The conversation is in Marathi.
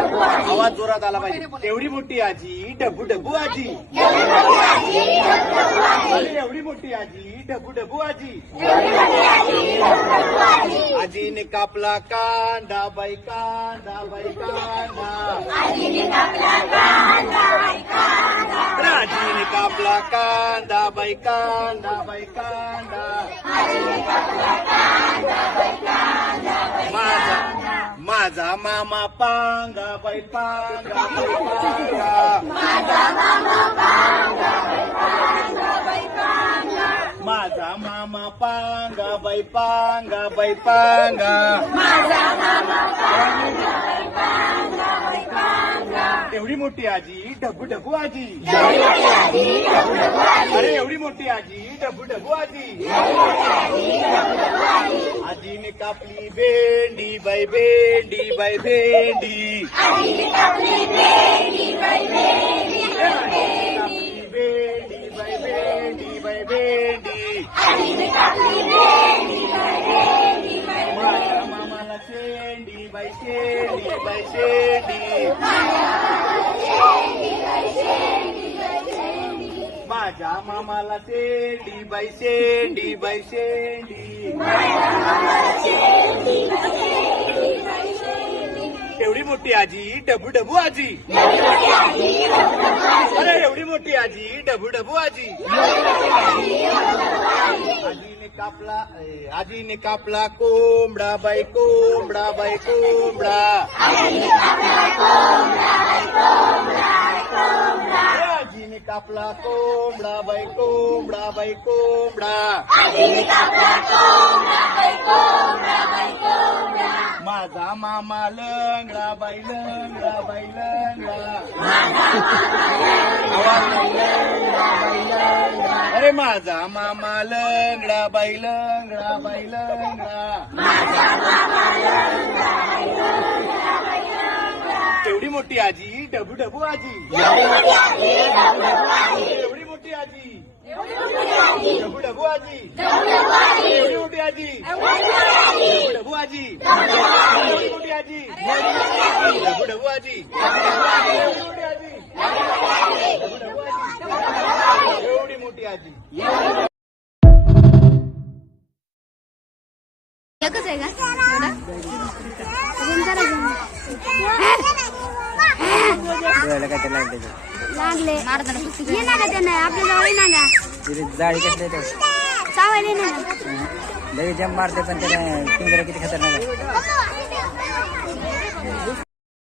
आवाज जोरात आला पाहिजे. एवढी मोठी आजी डबू डबू आजी. अरे एवढी मोठी आजी डबू डबू आजी. आजीने कापला कांदा बाई कांदा बाई कांदा. आजीने कापला कांदा बाई कांदा बाई कांदा. माझा मामा पांगा बाई पांगा बाई पांगा. माझा मामा पांगा बाई पांगा बाई पांगा. एवढी मोठी आजी डबू डबू आजी. अरे एवढी मोठी आजी डबू डबू आजी. आजीने कापली भेंडी बाई भेंडी बाई भेंडी. भेंडी बाई भेंडी बाई भेंडी. माझ्या मामाला शेंडी बाई शेंडी बाई शेंडी. माझ्या मामाला शेंडी बाई शेंडी बाई शेंडी. एवढी मोठी आजी डबू डबू आजी. अरे एवढी मोठी आजी डबू डबू आजी. आजीने कापला कोंबडा बाई कोंबडा बाई कोंबडा. आजीने कापला कोंबडा बाई कोंबडा बाई कोंबडा. माझा मामा लंगडा बाई लंगडा बाई लंगडा. अरे माझा मामा लंगडा बाई लंगडा बाई लंगडा. एवढी मोठी आजी डबू डबू आजी. एवढी मोठी आजी डबू डबू आजी. एवढी मोठी आजी डबू डबू आजी. एवढी मोठी आजी डबू डबू आजी. एवढी मोठी आजी. एकच आहे का लागले ये ना का त्यांना आपल्या जवळ ना का जाळी कसली चावायला ना लई जम मारते पण त्याला पिंजरा किती खतरनाक आहे.